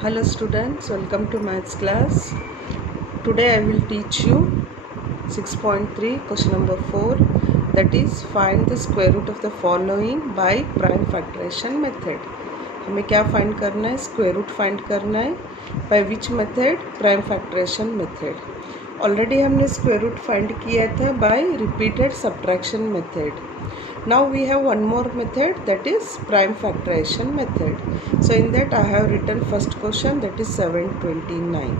Hello students, welcome to maths class. Today I will teach you 6.3 question number 4, that is find the square root of the following by prime factorization method. हमें क्या find करना है? Square root find करना है. By which method? Prime factorisation method. Already हमने square root find किया था by repeated subtraction method. Now we have one more method, that is prime factorization method. So in that I have written first question, that is 729.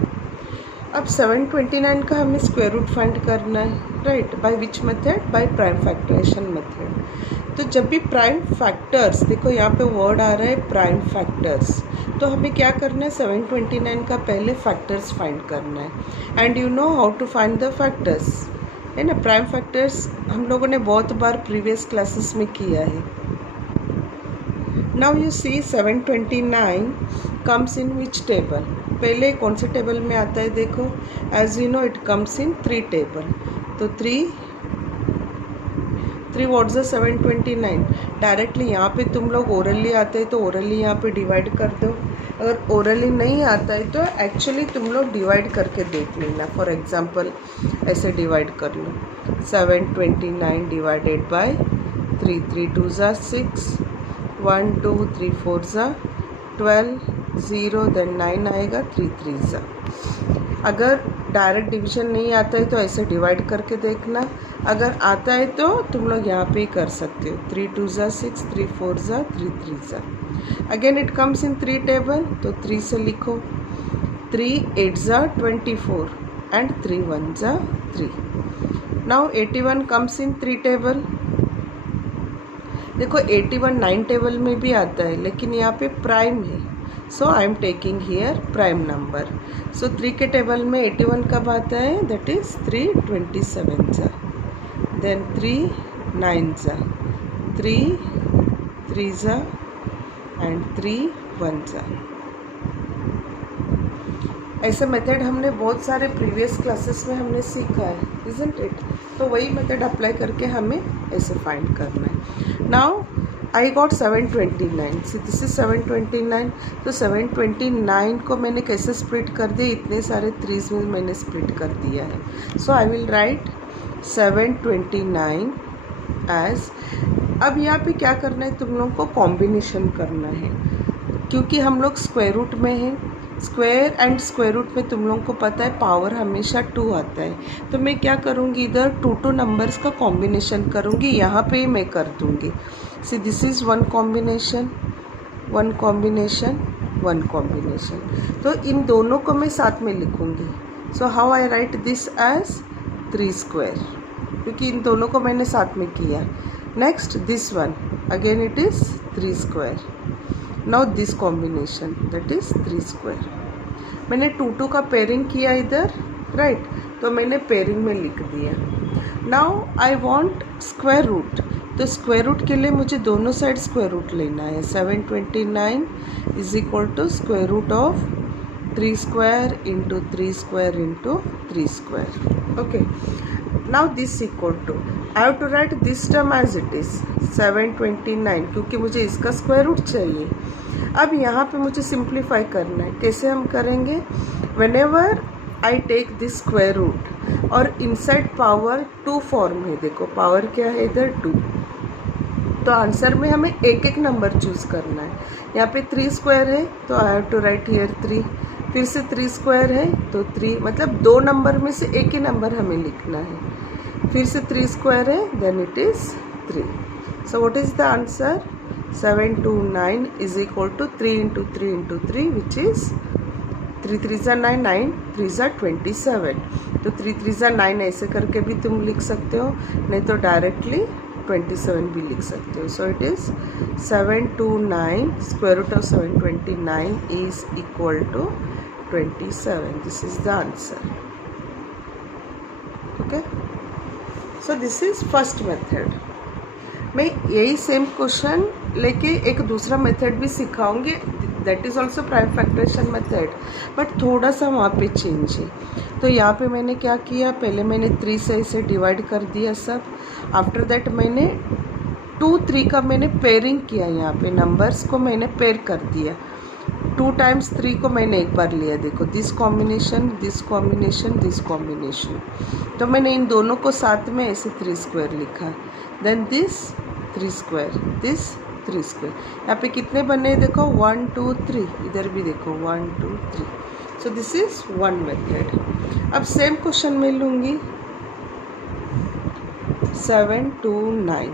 अब 729 का हमें square root find करना है, right. By which method? By prime factorisation method. तो जब भी prime factors, देखो यहाँ पे वर्ड आ रहा है प्राइम फैक्टर्स, तो हमें क्या करना है? 729 का पहले फैक्टर्स फाइंड करना है. And you know how to find the factors, है ना. प्राइम फैक्टर्स हम लोगों ने बहुत बार प्रीवियस क्लासेस में किया है. Now you see 729 comes in which table? पहले कौन से टेबल में आता है? देखो, as you know it comes in 3 table. तो 3 व्हाट्स द 729? डायरेक्टली यहाँ पे तुम लोग ओरली आते हैं तो ओरली यहाँ पे डिवाइड कर दो. अगर ओरली नहीं आता है तो एक्चुअली तुम लोग डिवाइड करके देख लेना. फॉर एग्जांपल ऐसे डिवाइड कर लो, 729 डिवाइडेड बाय 3. 3 2 ज़ा 6, 1 2 3 4 ज़ा 12, 0 देन 9 आएगा, 3 3 ज़ा. अगर डायरेक्ट डिवीजन नहीं आता है तो ऐसे डिवाइड करके देखना. अगर आता है तो तुम लोग यहाँ पे ही कर सकते हो. 3 2 ज़ा 6, 3 4 ज़ा 3 3 ज़ा. Again it comes in 3 table, तो 3 से लिखो. 3 8 ज़ा 24 एंड 3 1 ज़ा 3. Now 81 comes in 3 table. देखो 81 9 टेबल में भी आता है, लेकिन यहाँ पे प्राइम है, so I am taking here prime number. So 3 के टेबल में 81 कब आता है? दैट इज 3 27 ज़ा, देन 3 9 ज़ा, 3 3 ज़ा एंड 3 1 ज़ा. ऐसे मेथड हमने बहुत सारे प्रीवियस क्लासेस में हमने सीखा है, इजंट इट. तो वही मेथड अप्लाई करके हमें ऐसे फाइंड करना है. Now I got 729. See this is 729. तो 729 को मैंने कैसे स्प्लिट कर दिया? इतने सारे 3s में मैंने स्प्लिट कर दिया है. So I will right 729 as. अब यहाँ पे क्या करना है? तुम लोगों को कॉम्बिनेशन करना है, क्योंकि हम लोग स्क्वायर रूट में हैं. स्क्वायर एंड स्क्वायर रूट में तुम लोगों को पता है पावर हमेशा 2 आता है. तो मैं क्या करूँगी? इधर 2 नंबर्स का कॉम्बिनेशन करूँगी. यहाँ पे ही मैं कर दूँगी. See this is one combination, one combination, one combination. तो इन दोनों को मैं साथ में लिखूँगी. So how I write this as 3 square, क्योंकि इन दोनों को मैंने साथ में किया. Next this one, again it is 3 square. Now this combination, that is 3 square. मैंने 2 का पेयरिंग किया इधर, राइट. तो मैंने पेयरिंग में लिख दिया. Now I want square root. तो स्क्वायर रूट के लिए मुझे दोनों साइड स्क्वायर रूट लेना है. 729 is equal to square root of 3 square into 3 square into 3 square. Okay. Now this equal to, I have to write this term as it is 729, क्योंकि मुझे इसका स्क्वायर रूट चाहिए. अब यहाँ पे मुझे सिंप्लीफाई करना है. कैसे हम करेंगे? Whenever I take this square root और इनसाइड पावर 2 फॉर्म है. देखो पावर क्या है इधर? 2. तो आंसर में हमें एक एक नंबर चूज़ करना है. यहाँ पे 3 स्क्वायर है तो I have to write here 3. फिर से 3 स्क्वायर है तो 3, मतलब 2 नंबर में से एक ही नंबर हमें लिखना है. फिर से 3 स्क्वायर है, then it is 3. So what is the answer? 729 is equal to 3 into 3 into 3 which is 3 3 ज़ा 9, 9 3 ज़ा 27. तो 3 3 ज़ा 9 ऐसे करके भी तुम लिख सकते हो, नहीं तो डायरेक्टली 27 भी लिख सकते हो. So it is 729 square root of 729 is equal to 27. This is the answer. Okay. So this is first method. मैं यही सेम क्वेश्चन लेके एक दूसरा मेथड भी सिखाऊंगी, that is also prime factorisation method, but थोड़ा सा वहाँ पे चेंज है. तो यहाँ पे मैंने क्या किया? पहले मैंने 3 से इसे डिवाइड कर दिया सब. आफ्टर दैट मैंने 2 3 का मैंने पेयरिंग किया. यहाँ पे नंबर्स को मैंने पेयर कर दिया. 2 टाइम्स 3 को मैंने एक बार लिया, देखो this combination, this combination, this combination, तो मैंने इन दोनों को साथ में ऐसे 3 स्क्वायर लिखा, then this 3 square, this 3 square. यहाँ पे कितने बने देखो 1 2 3, इधर भी देखो 1 2 3। सो दिस इज वन मेथड। अब सेम क्वेश्चन में लूँगी 7 2 9।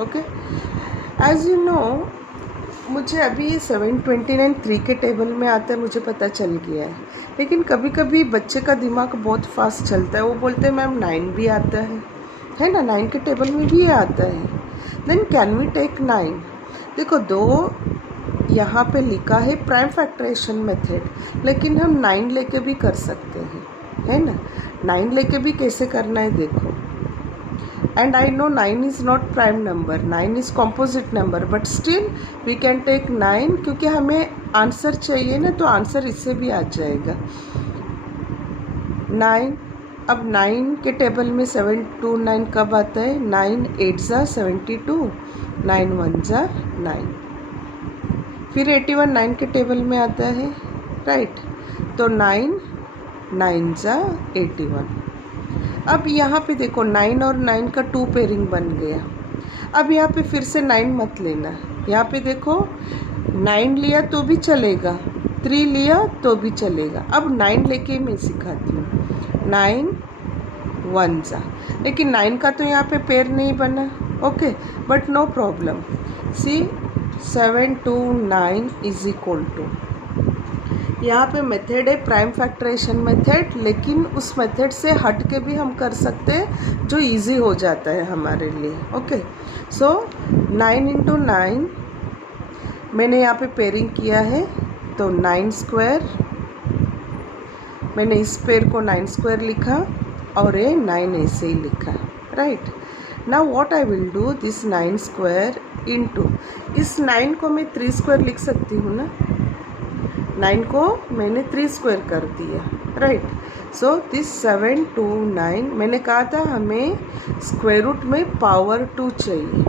ओके, एज यू नो मुझे अभी ये 729 3 के टेबल में आता है, मुझे पता चल गया है, लेकिन कभी कभी बच्चे का दिमाग बहुत फास्ट चलता है, वो बोलते हैं मैम 9 भी आता है ना, 9 के टेबल में भी ये आता है, देन कैन वी टेक 9। देखो दो यहाँ पे लिखा है प्राइम फैक्टराइजेशन मेथड, लेकिन हम 9 लेके भी कर सकते हैं, है ना। 9 लेके भी कैसे करना है देखो, and I know 9 is not prime number, 9 is composite number, but still we can take 9 क्योंकि हमें आंसर चाहिए ना, तो आंसर इससे भी आ जाएगा 9। अब 9 के टेबल में 7 2 9 कब आता है, 9 8 ज़ा 72, 9 1 ज़ा 9, फिर 81 9 के टेबल में आता है, राइट, तो 9 9 ज़ा 81। अब यहाँ पे देखो 9 और 9 का 2 पेयरिंग बन गया। अब यहाँ पे फिर से 9 मत लेना, यहाँ पे देखो 9 लिया तो भी चलेगा, 3 लिया तो भी चलेगा। अब 9 लेके मैं सिखाती हूँ, 9 1 ज़ा, लेकिन 9 का तो यहाँ पे पेयर नहीं बना, okay, but no problem. See 7 2 9 is equal to, यहाँ पे मेथड है प्राइम फैक्टराइजेशन मेथड, लेकिन उस मेथड से हट के भी हम कर सकते हैं जो इजी हो जाता है हमारे लिए। ओके, सो 9 इंटू 9 मैंने यहाँ पे पेयरिंग किया है, तो 9 स्क्वायर, मैंने इस पेयर को 9 स्क्वायर लिखा और ये 9 ऐसे ही लिखा, right. Now what I will do, this 9 square into, इस 9 को मैं 3 स्क्वायर लिख सकती हूँ ना, 9 को मैंने 3 स्क्वायर कर दिया, राइट। सो दिस 7 2 9, मैंने कहा था हमें स्क्वायर रूट में पावर 2 चाहिए,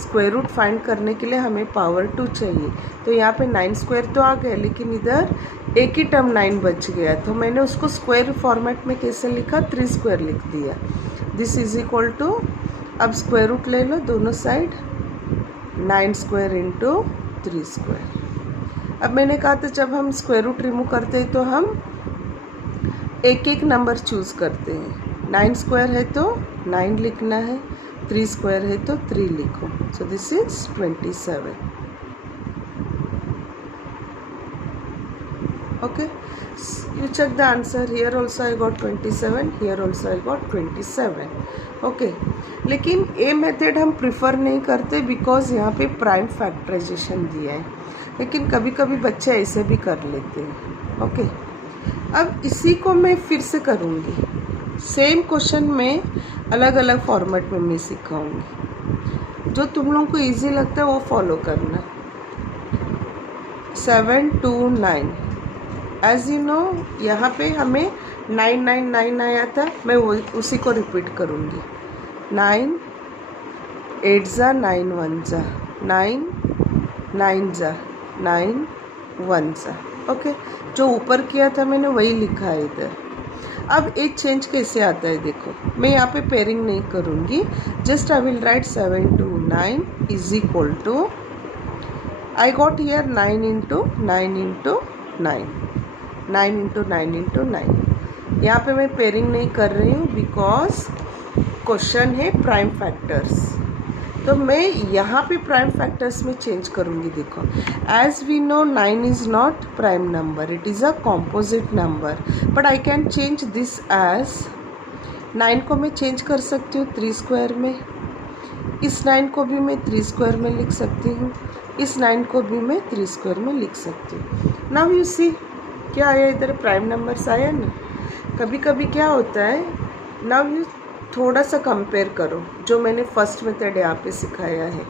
स्क्वायर रूट फाइंड करने के लिए हमें पावर 2 चाहिए, तो यहाँ पे 9 स्क्वायर तो आ गया, लेकिन इधर एक ही टर्म 9 बच गया, तो मैंने उसको स्क्वायर फॉर्मेट में कैसे लिखा, 3 स्क्वायर लिख दिया। दिस इज इक्वल टू, अब स्क्वायर रूट ले लो दोनों साइड, 9 स्क्वायर इंटू 3 स्क्वायर। अब मैंने कहा था जब हम स्क्वायर रूट रिमूव करते हैं तो हम एक एक नंबर चूज़ करते हैं, 9 स्क्वायर है तो 9 लिखना है, 3 स्क्वायर है तो 3 लिखो, सो this is 27। Okay, you check the answer, here also I got 27, here also I got 27। Okay, लेकिन ये मेथड हम प्रिफर नहीं करते बिकॉज यहाँ पे प्राइम फैक्टराइजेशन दिया है, लेकिन कभी कभी बच्चे ऐसे भी कर लेते हैं। ओके, अब इसी को मैं फिर से करूँगी, सेम क्वेश्चन में अलग अलग फॉर्मेट में मैं सिखाऊंगी, जो तुम लोगों को इजी लगता है वो फॉलो करना। 7 2 9, एज यू नो यहाँ पे हमें 9 9 9 आया था, मैं वो उसी को रिपीट करूँगी, 9 8 ज़ा 9 1 ज़ा 9 9 ज़ा 9 1 ज़ा। ओके, जो ऊपर किया था मैंने वही लिखा है इधर। अब एक चेंज कैसे आता है देखो, मैं यहाँ पे पेयरिंग नहीं करूँगी, just I will write 7 2 9 is equal to, I got here 9 into 9 into 9, 9 into 9 into 9। यहाँ पे मैं पेयरिंग नहीं कर रही हूँ बिकॉज क्वेश्चन है प्राइम फैक्टर्स, तो मैं यहाँ पे प्राइम फैक्टर्स में चेंज करूँगी। देखो, as we know 9 is not prime number, it is a composite number, but I can change this as, 9 को मैं चेंज कर सकती हूँ 3 स्क्वायर में, इस 9 को भी मैं 3 स्क्वायर में लिख सकती हूँ, इस 9 को भी मैं 3 स्क्वायर में लिख सकती हूँ। नाउ यू सी क्या आया, इधर प्राइम नंबर्स आया ना। कभी कभी क्या होता है, नाउ यू थोड़ा सा कंपेयर करो जो मैंने फर्स्ट मेथड यहाँ पे सिखाया है।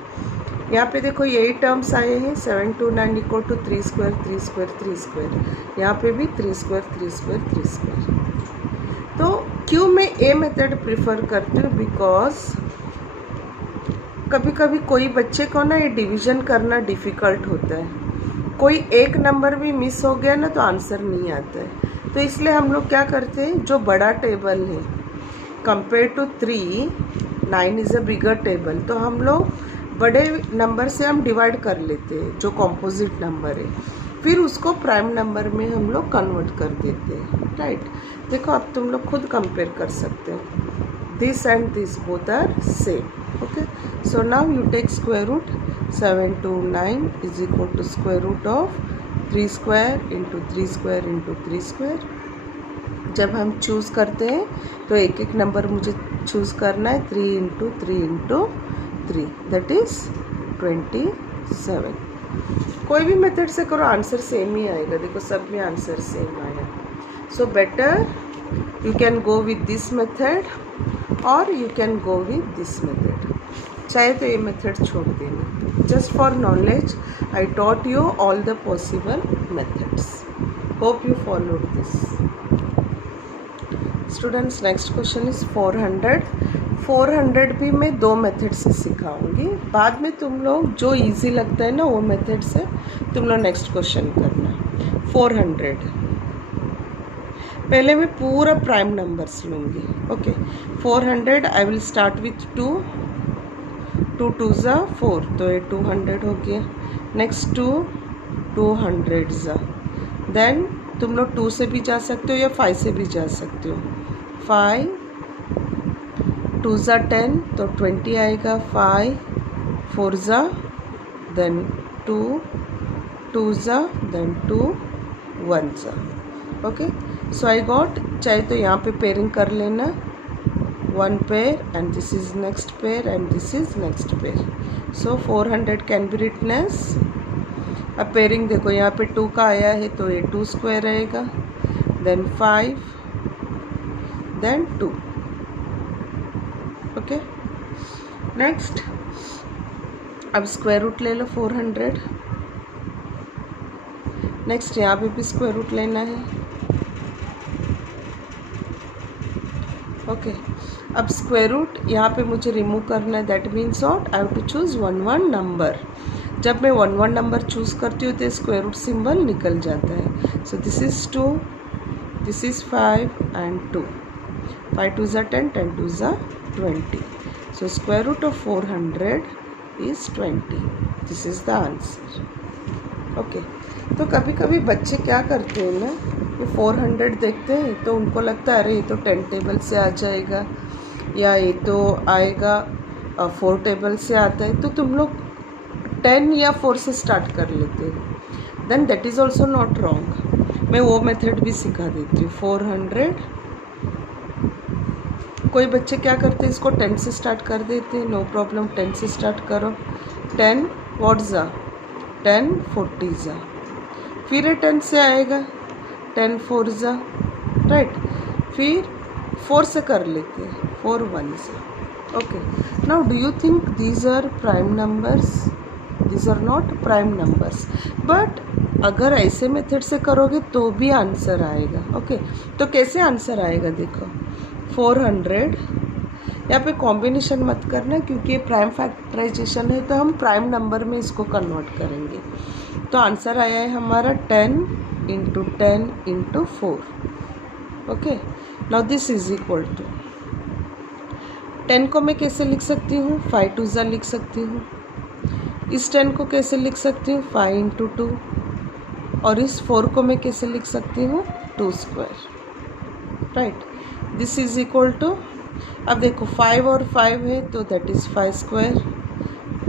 यहाँ पे देखो यही टर्म्स आए हैं, 7 2 9 equal to 3 square 3 square 3 square, यहाँ पे भी 3 स्क्वायर 3 स्क्वायर 3 स्क्वायर। तो क्यों मैं ए मेथड प्रिफर करती हूँ, बिकॉज कभी कभी कोई बच्चे को ना ये डिवीज़न करना डिफ़िकल्ट होता है, कोई एक नंबर भी मिस हो गया ना तो आंसर नहीं आता है। तो इसलिए हम लोग क्या करते हैं, जो बड़ा टेबल है compare to 3, 9 is a bigger table, तो हम लोग बड़े नंबर से हम डिवाइड कर लेते हैं जो कॉम्पोजिट नंबर है, फिर उसको प्राइम नंबर में हम लोग कन्वर्ट कर देते हैं, राइट। देखो अब तुम लोग खुद कंपेयर कर सकते हो, this and this both are same. Okay, so now you take square root 7 to 9 is equal to square root of 3 square into 3 square into 3 square. जब हम चूज़ करते हैं तो एक एक नंबर मुझे चूज़ करना है, 3 इंटू 3 इंटू 3 दैट इज़ 27। कोई भी मेथड से करो आंसर सेम ही आएगा। देखो सब में आंसर सेम आया। So better you can go with this method और you can go with this method. चाहे तो ये मेथड छोड़ देना। Just for knowledge I taught you all the possible methods. Hope you followed this. Students next question is 400। 400 भी मैं 2 method से सिखाऊंगी। बाद में तुम लोग जो इजी लगता है ना वो मेथड से तुम लोग नेक्स्ट क्वेश्चन करना। 400 पहले मैं पूरा प्राइम नंबर्स लूँगी। Okay, 400 I will start with 2, 2 2 ज़ा 4, तो ये 200 हो गया। नेक्स्ट 2 200 ज़ा, देन तुम लोग 2 से भी जा सकते हो या 5 से भी जा सकते हो। 5 2 ज़ा 10 तो 20 आएगा। 5 4 ज़ा देन 2 2 ज़ा देन 2 1 ज़ा। ओके, सो आई गॉट, चाहे तो यहाँ पे पेयरिंग कर लेना, 1 pair and this is next pair and this is next pair. So 400 can be written as, अब पेयरिंग देखो यहाँ पे 2 का आया है तो ये 2 स्क्वायर रहेगा, देन 5 देन 2। ओके, नेक्स्ट अब स्क्वायर रूट ले लो 400। नेक्स्ट यहाँ पे भी स्क्वायर रूट लेना है। ओके, अब स्क्वायर रूट यहाँ पे मुझे रिमूव करना है, that means not I have to choose 1 1 number. जब मैं 1 1 नंबर चूज़ करती हूँ तो स्क्वायर रूट सिंबल निकल जाता है। So this is 2, this is 5 and 2, 5 2 ज़ा 10, 10 2 ज़ा 20। So square root of 400 is 20। This is the answer. Okay, तो कभी कभी बच्चे क्या करते हैं ना, ये 400 देखते हैं तो उनको लगता है अरे ये तो 10 टेबल से आ जाएगा या ये तो आएगा 4 टेबल से आता है, तो तुम लोग 10 या 4 से स्टार्ट कर लेते हैं। Then that is also not wrong. मैं वो मेथड भी सिखा देती हूँ। 400, कोई बच्चे क्या करते हैं इसको 10 से स्टार्ट कर देते हैं, नो प्रॉब्लम, 10 से स्टार्ट करो। 10 व्हाट ज़ा 10 40 ज़ा, फिर 10 से आएगा 10 4 ज़ा, राइट, फिर 4 से कर लेते हैं 4 1 ज़ा। Okay, now do you think these are prime numbers? These are not prime numbers, but अगर ऐसे मेथड से करोगे तो भी आंसर आएगा। ओके, तो कैसे आंसर आएगा देखो, 400 यहाँ पे कॉम्बिनेशन मत करना क्योंकि ये प्राइम फैक्टराइजेशन है तो हम प्राइम नंबर में इसको कन्वर्ट करेंगे। तो आंसर आया है हमारा 10 into 10 into 4। Okay, now this is equal to 10 को मैं कैसे लिख सकती हूँ, 5 2 ज़ा लिख सकती हूँ। इस 10 को कैसे लिख सकती हूँ, 5 इंटू 2। और इस 4 को मैं कैसे लिख सकती हूँ, 2 square, right. This is equal to, अब देखो 5 और 5 है तो दैट इज़ 5 स्क्वायर,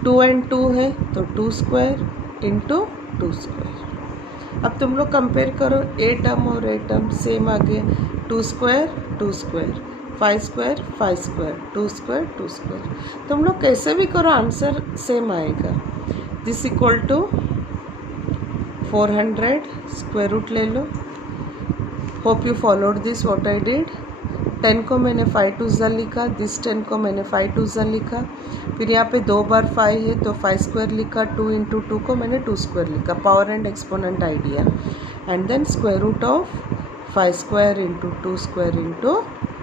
2 एंड 2 है तो 2 स्क्वायर इंटू 2 स्क्वायर। अब तुम लोग कंपेयर करो, ए टर्म और ए टर्म सेम आ गया, 2 square 2 square, 5 square 5 square, 2 square 2 square. तुम लोग कैसे भी करो आंसर सेम आएगा। This equal to 400, square root ले लो। Hope you followed this what I did. 10 को मैंने 5 2 ज़ा लिखा, दिस 10 को मैंने 5 2 ज़ा लिखा, फिर यहाँ पे 2 बार 5 है तो 5 स्क्वायर लिखा, 2 इंटू 2 को मैंने 2 स्क्वायर लिखा, power and exponent idea, and then square root of 5 square into 2 square into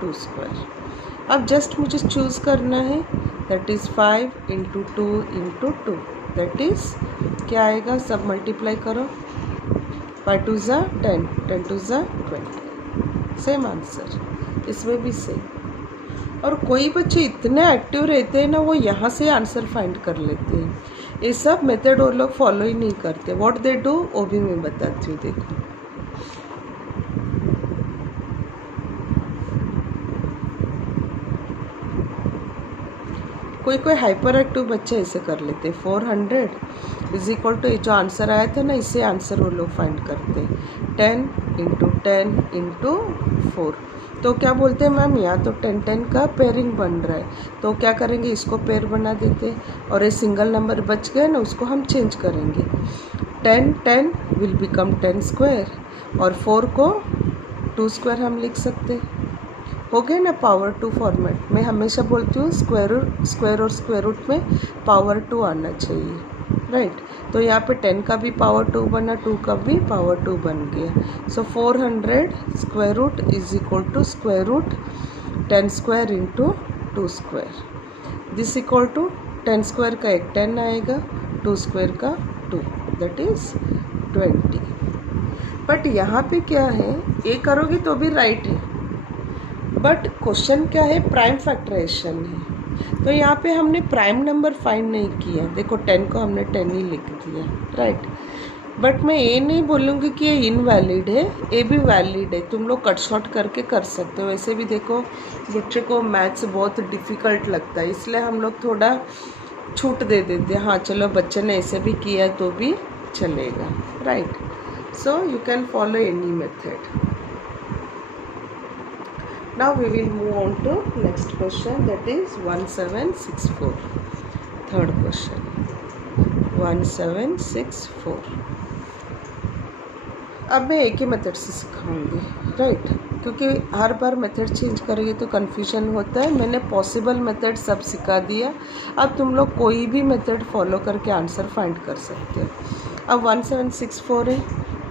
2 square. अब जस्ट मुझे चूज़ करना है, that is 5 into 2 into 2, that is क्या आएगा, सब मल्टीप्लाई करो, 5 2 ज़ा 10, 10 2 ज़ा 20, सेम आंसर, इसमें भी सेम। और कोई बच्चे इतने एक्टिव रहते हैं ना, वो यहाँ से आंसर फाइंड कर लेते हैं। ये सब मेथड वो लोग फॉलो ही नहीं करते। व्हाट दे डू वो भी मैं बताती हूँ, देखो। कोई कोई हाइपर एक्टिव बच्चे ऐसे कर लेते हैं, 400 इज इक्वल टू, जो आंसर आया था ना, इससे आंसर वो लोग फाइंड करते हैं, 10 इंटू 10 इंटू 4। तो क्या बोलते हैं मैम, यहाँ तो 10 10 का पेयरिंग बन रहा है, तो क्या करेंगे, इसको पेयर बना देते हैं, और ये सिंगल नंबर बच गया ना, उसको हम चेंज करेंगे। 10 10 विल बिकम 10 स्क्वायर, और 4 को 2 स्क्वायर हम लिख सकते हैं। हो गया ना पावर 2 फॉर्मेट। मैं हमेशा बोलती हूँ स्क्वायर और स्क्वायर रूट में पावर 2 आना चाहिए, राइट। तो यहाँ पे 10 का भी पावर 2 बना, 2 का भी पावर 2 बन गया। So 400 square root is equal to square root 10 square into 2 square. This equal to 10 square का एक 10 आएगा, 2 स्क्वायर का 2, दैट इज 20। बट यहाँ पे क्या है, ये करोगे तो भी राइट है, बट क्वेश्चन क्या है, प्राइम फैक्टराइजेशन है। तो यहाँ पे हमने प्राइम नंबर फाइंड नहीं किया। देखो 10 को हमने 10 ही लिख दिया, राइट। बट मैं ये नहीं बोलूँगी कि ये इनवैलिड है, ये भी वैलिड है। तुम लोग कट शॉर्ट करके कर सकते हो। वैसे भी देखो बच्चे को मैथ्स बहुत डिफ़िकल्ट लगता है, इसलिए हम लोग थोड़ा छूट दे देते हैं। हाँ चलो, बच्चे ने ऐसे भी किया तो भी चलेगा, right. So you can follow any method. Now we will move on to next question, that is 1764. Third question, 1764. अब मैं एक ही मेथड से सिखाऊंगी, राइट, क्योंकि हर बार मेथड चेंज करेंगे तो कन्फ्यूजन होता है। मैंने पॉसिबल मेथड सब सिखा दिया, अब तुम लोग कोई भी मेथड फॉलो करके आंसर फाइंड कर सकते हो। अब 1764 है,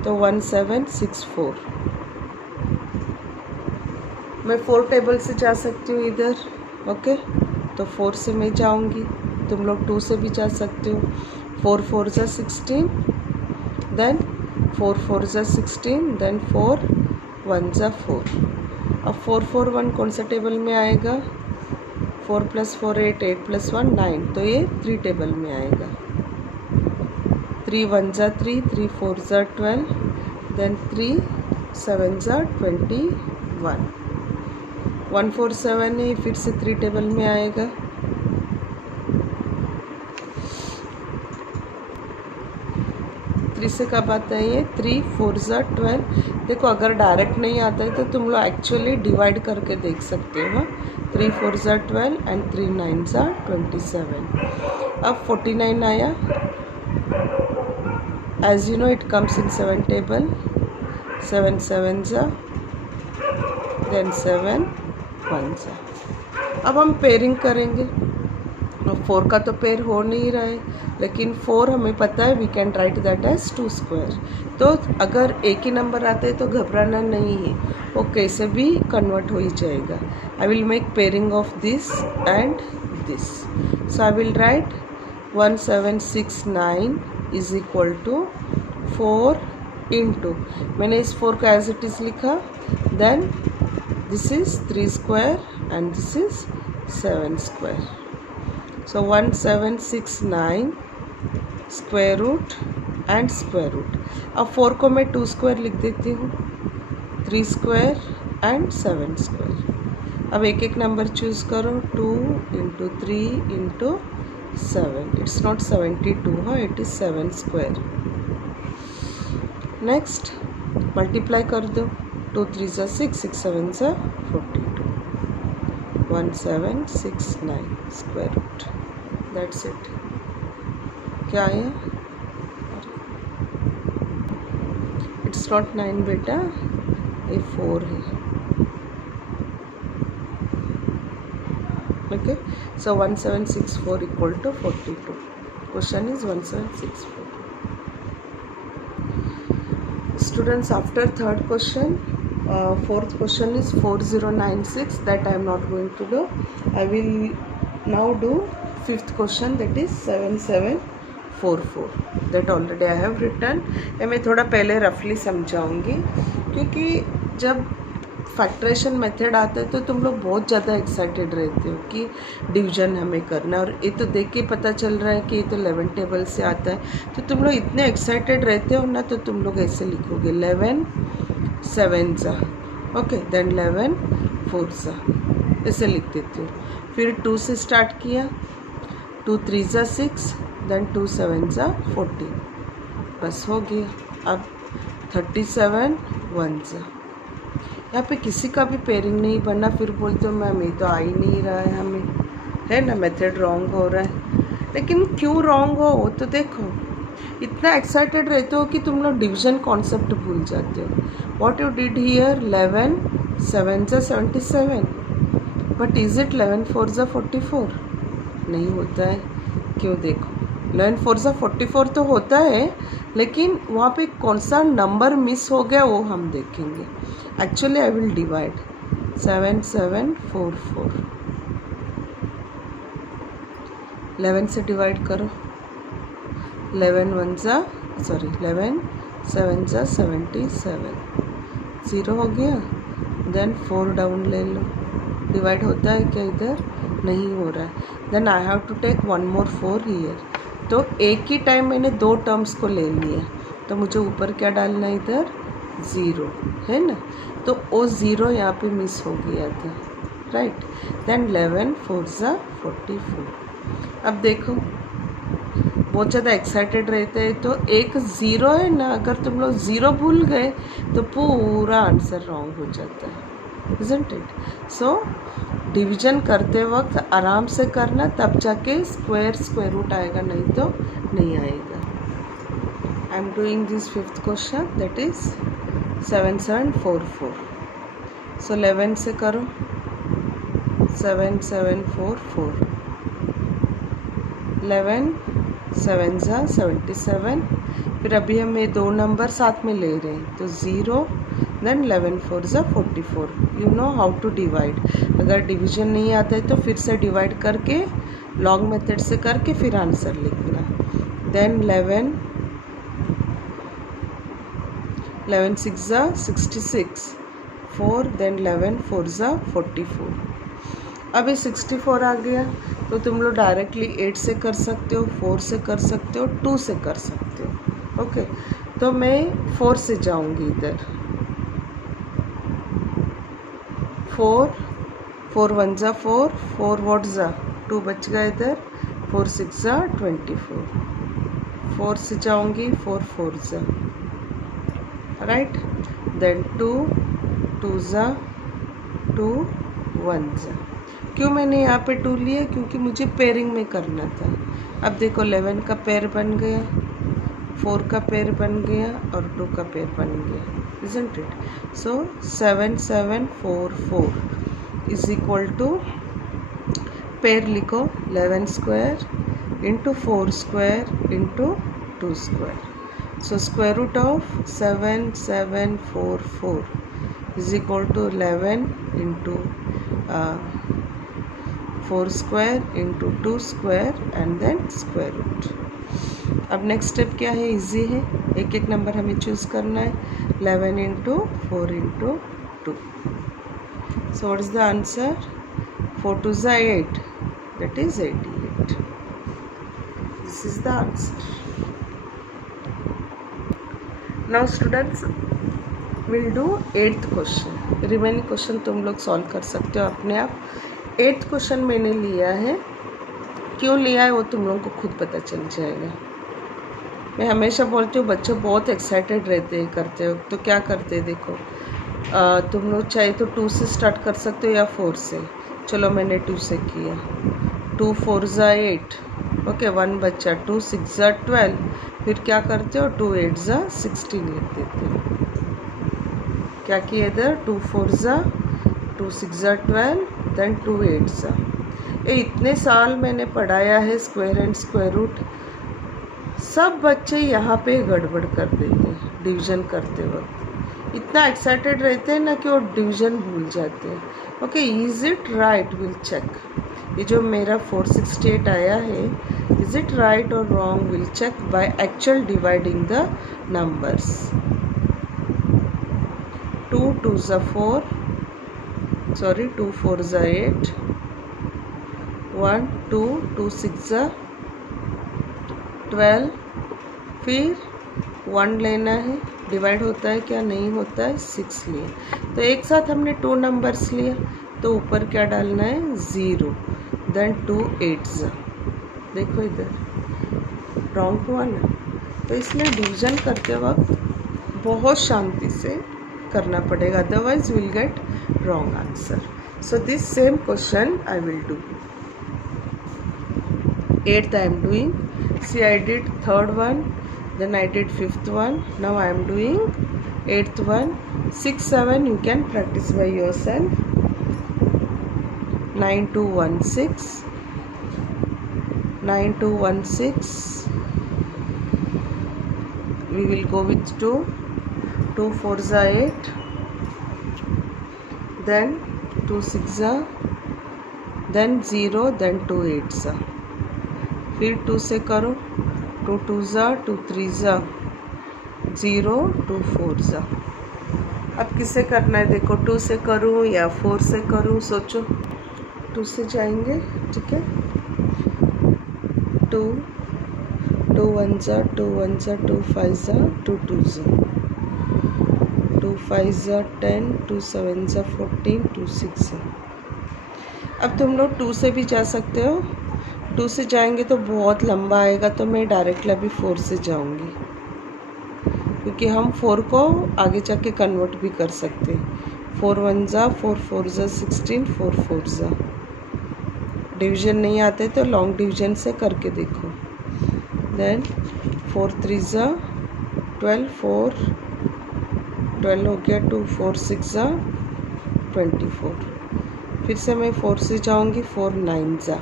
तो 1764 मैं 4 टेबल से जा सकती हूँ इधर, ओके। तो 4 से मैं जाऊँगी, तुम लोग 2 से भी जा सकते हो। 4 4 ज़ा 16, देन 4 4 ज़ा 16, देन 4 1 ज़ा 4। अब 4 4 1 कौन सा टेबल में आएगा, 4 + 4 8, 8 + 1 9, तो ये 3 टेबल में आएगा। 3 1 ज़ा 3, 3 4 ज़ा 12, देन 3 7 ज़ा 21। 147 है, फिर से 3 टेबल में आएगा। 3 से कब आता है ये, 3 4 ज़ा 12। देखो अगर डायरेक्ट नहीं आता है तो तुम लोग एक्चुअली डिवाइड करके देख सकते हो। 3 4 ज़ा 12 एंड 3 9 ज़ा 27। अब 49 आया, as you know it comes in 7 table. 7 7 ज़ा, देन 7 1 ज़ा। अब हम पेयरिंग करेंगे। 4 का तो पेयर हो नहीं रहा है, लेकिन 4 हमें पता है, we can write that as 2 square. तो अगर एक ही नंबर आता है तो घबराना नहीं है, वो कैसे भी कन्वर्ट हो ही जाएगा। I will make pairing of this and this. So I will write 1769 is equal to 4 into, मैंने इस 4 का एज इट इज़ लिखा, then this is 3 square and this is 7 square. So 1769 square root and square root. अब 4 को मैं 2 square लिख देती हूँ, 3 स्क्वायर एंड 7 स्क्वायर। अब एक एक नंबर चूज़ करो, 2 इंटू 3 इंटू 7, इट्स नॉट 72, हाँ it is 7 square. Next multiply कर दो, 2 3 ज़ा 6, 6 7 ज़ा 42। 1769 स्क्वायर रूट, दैट्स इट। क्या आया, इट्स नॉट 9 बेटा, ये 4 है, okay. So 1764 equal to 42। Question is 1764। Students, after third question, fourth question is 4096, that I am not going to do. I will now do fifth question, that is 77 44 that already I have written. ये मैं थोड़ा पहले रफली समझाऊंगी, क्योंकि जब factorisation method आता है तो तुम लोग बहुत ज़्यादा एक्साइटेड रहते हो कि डिवीजन हमें करना है, और ये तो देख के पता चल रहा है कि ये तो 11 टेबल से आता है। तो तुम लोग इतने एक्साइटेड रहते हो ना, तो तुम लोग ऐसे लिखोगे 11 7 जा, ओके, देन 11 4 जा, ऐसे लिख देते हो। फिर 2 से स्टार्ट किया, 2 3 जा 6, देन 2 7 जा 14, बस हो गया। अब 37 1 जा, यहाँ पे किसी का भी पेयरिंग नहीं बनना, फिर बोलते हो मैम ये तो आ ही नहीं रहा है हमें, है ना, मेथड रॉन्ग हो रहा है। लेकिन क्यों रॉन्ग हो वो तो देखो, इतना एक्साइटेड रहते हो कि तुम लोग डिवीजन कॉन्सेप्ट भूल जाते हो। व्हाट यू डिड हियर, 11 7 जा 77, बट इज इट 11 4 जा 44? नहीं होता है। क्यों, देखो 11 4 जा 44 तो होता है, लेकिन वहाँ पे कौन सा नंबर मिस हो गया वो हम देखेंगे। एक्चुअली आई विल डिवाइड 7 7 4 4, 11 से डिवाइड करो, 11 1 जा 11 7 जा 77, 0 हो गया। देन 4 डाउन ले लो, डिवाइड होता है क्या, इधर नहीं हो रहा है। Then I have to take 1 more 4 here. तो एक ही टाइम मैंने 2 टर्म्स को ले लिया, तो मुझे ऊपर क्या डालना है, इधर 0 है ना, तो वो 0 यहाँ पे मिस हो गया था, राइट। देन 11 4 जा 44। अब देखो बहुत ज़्यादा एक्साइटेड रहते हैं, तो एक 0 है ना, अगर तुम लोग 0 भूल गए तो पूरा आंसर रॉन्ग हो जाता है, isn't it? सो डिवीजन करते वक्त आराम से करना, तब जाके स्क्वायर रूट आएगा, नहीं तो नहीं आएगा। I am doing this 5th question, that is 7 7 4 4। सो 11 से करो, 7 7 4 4, 11 7 जा 77। फिर अभी हम ये 2 नंबर साथ में ले रहे हैं, तो 0, देन 11 4 जा 44। You know how to divide. अगर डिवीजन नहीं आता है तो फिर से डिवाइड करके लॉन्ग मेथड से करके फिर आंसर लिखना। देन 11 6 जा 66, 4, देन 11 4 जा 44। अब ये 64 आ गया, तो तुम लोग डायरेक्टली 8 से कर सकते हो, 4 से कर सकते हो, 2 से कर सकते हो, ओके। तो मैं 4 से जाऊंगी इधर, 4 1 जा 4, 4 व्हाट जा 2 बच गया इधर, 4 6 जा 24, 4 से जाऊंगी, 4 4 जा, राइट। देन 2 2 जा 2 1 जा। क्यों मैंने यहाँ पे 2 लिया, क्योंकि मुझे पेयरिंग में करना था। अब देखो 11 का पेयर बन गया, 4 का पेयर बन गया और 2 का पेयर बन गया, isn't it? So 7 7 4 4 is equal to, pair लिखो 11 square into 4 square into 2 square. So square root of 7 7 4 4 is equal to 11 into 4 square into 2 square and then square root। अब नेक्स्ट स्टेप क्या है, इजी है, एक एक number हमें choose करना है। 11 into 4 into 2, so what is the answer, 4 2 जा 8, that is 88। This is the answer. Now students will do 8th question. Remaining question तुम लोग सॉल्व कर सकते हो अपने आप। 8th क्वेश्चन मैंने लिया है, क्यों लिया है वो तुम लोगों को खुद पता चल जाएगा। मैं हमेशा बोलती हूँ बच्चे बहुत एक्साइटेड रहते हैं करते हो, तो क्या करते हैं देखो, तुम लोग चाहे तो 2 से स्टार्ट कर सकते हो या 4 से। चलो मैंने 2 से किया, 2 4 जा 8, ओके, 1 बच्चा, 2 6 जा 12, फिर क्या करते हो 2 8 जा 16 लिख देते हो। क्या किया इधर, 2 4 जा 2 6 जा 12, देन 2 8 जा। ये इतने साल मैंने पढ़ाया है स्क्वायर एंड स्क्वायर रूट, सब बच्चे यहाँ पे गड़बड़ कर देते हैं डिवीजन करते वक्त। इतना एक्साइटेड रहते हैं ना कि वो डिवीजन भूल जाते हैं। Okay, is it right, will check. ये जो मेरा 468 आया है, is Is it right or wrong? We'll check by actual dividing the numbers. 2 2s are 4. Sorry, 2 4s are 8. 1 2 2 6 are 12. फिर 1 लेना है, डिवाइड होता है क्या? नहीं होता है, 6 लिए। तो एक साथ हमने 2 नंबर्स लिए, तो ऊपर क्या डालना है? 0। Then 2 8s। देखो इधर रॉन्ग हुआ ना, तो इसलिए डिवीजन करते वक्त बहुत शांति से करना पड़ेगा, otherwise will get wrong answer. So this same question I will do. 8th I am doing. See, I did 3rd one, then I did 5th one. Now I am doing 8th one. 6 7 you can practice by yourself. 9 2 1 6. 9 2 1 6. We will go with 2. 2 4s are 8. Then 2 6s are. Then 0. Then 2 8s are. फिर 2 से करो, 2 2s are, 2 3s are, 0 2 4s are। अब किसे करना है? देखो 2 से करूँ या 4 से करूँ, सोचो। 2 से जाएंगे, ठीक है। 2 2 1s are, 2 1s are, 2 5s are, 2 2s are, 2 5s are 10, 2 7s are 14, 2 6 are। अब तुम लोग 2 से भी जा सकते हो। 2 से जाएंगे तो बहुत लंबा आएगा, तो मैं डायरेक्टली अभी 4 से जाऊंगी, क्योंकि हम 4 को आगे जाके कन्वर्ट भी कर सकते हैं। 4 1s are, 4 4s are 16, 4 4s are। Division नहीं आते तो लॉन्ग डिवीजन से करके देखो। देन 4 3s are 12, 4 12 हो गया, 2 4 6 are 24। फिर से मैं 4 से जाऊंगी, 4 9s are।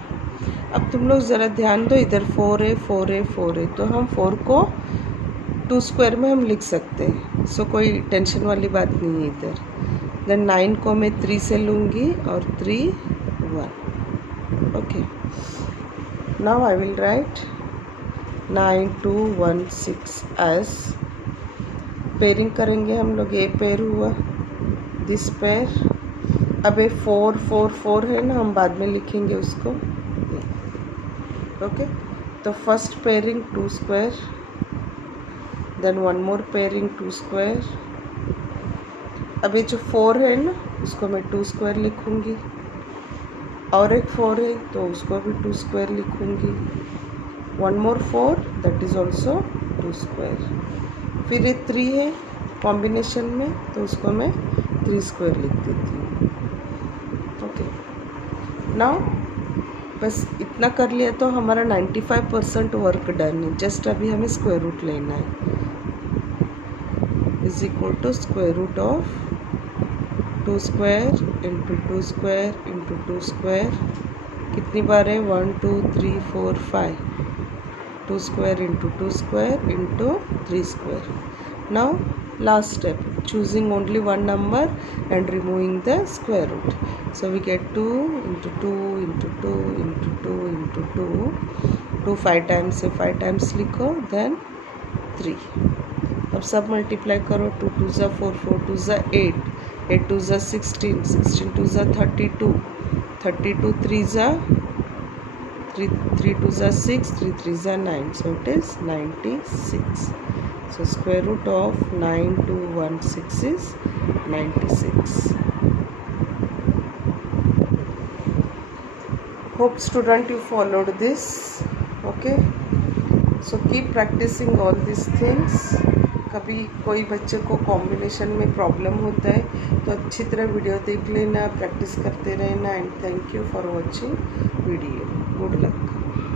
अब तुम लोग ज़रा ध्यान दो, इधर 4 है 4 है 4 है, तो हम 4 को 2 स्क्वायर में हम लिख सकते हैं। सो कोई टेंशन वाली बात नहीं है इधर। देन 9 को मैं 3 से लूँगी और 3 1। Okay, now I will write 9 2 1 6 as pairing करेंगे हम लोग। ये पेयर हुआ, दिस पेयर। अब ये 4 4 4 है ना, हम बाद में लिखेंगे उसको। ओके, तो फर्स्ट पेयरिंग 2 स्क्वायर, देन 1 मोर पेयरिंग 2 स्क्वायर। अब ये जो 4 है ना, उसको मैं 2 स्क्वायर लिखूँगी, और एक 4 है तो उसको भी 2 स्क्वायर लिखूँगी। 1 मोर 4, दैट इज़ ऑल्सो 2 स्क्वायर। फिर ये 3 है कॉम्बिनेशन में, तो उसको मैं 3 स्क्वायर लिख देती हूँ। ओके, नाउ बस इतना कर लिया तो हमारा 95% वर्क डन है। जस्ट अभी हमें स्क्वायर रूट लेना है। Is equal to square root of 2 square into 2 square into 2 square. कितनी बार है? 1 2 3 4 5। 2 square into 2 square into 3 square. Now last step, choosing only one number and removing the square root. So we get 2 into 2 into 2 into 2 into 2. 2 5 times से 5 times लिखो, then 3। अब सब multiply करो। 2 2s are 4, 4 2s are 8, 8 2s are 16, 16 2s are 32, 32 3s are 3 2s are 6, 3 3s are 9, so it is 96. So square root of 9216 is 96. Hope student you followed this. Okay, so keep practicing all these things. कभी कोई बच्चे को combination में problem होता है तो अच्छी तरह वीडियो देख लेना, प्रैक्टिस करते रहना। And thank you for watching video. Good luck.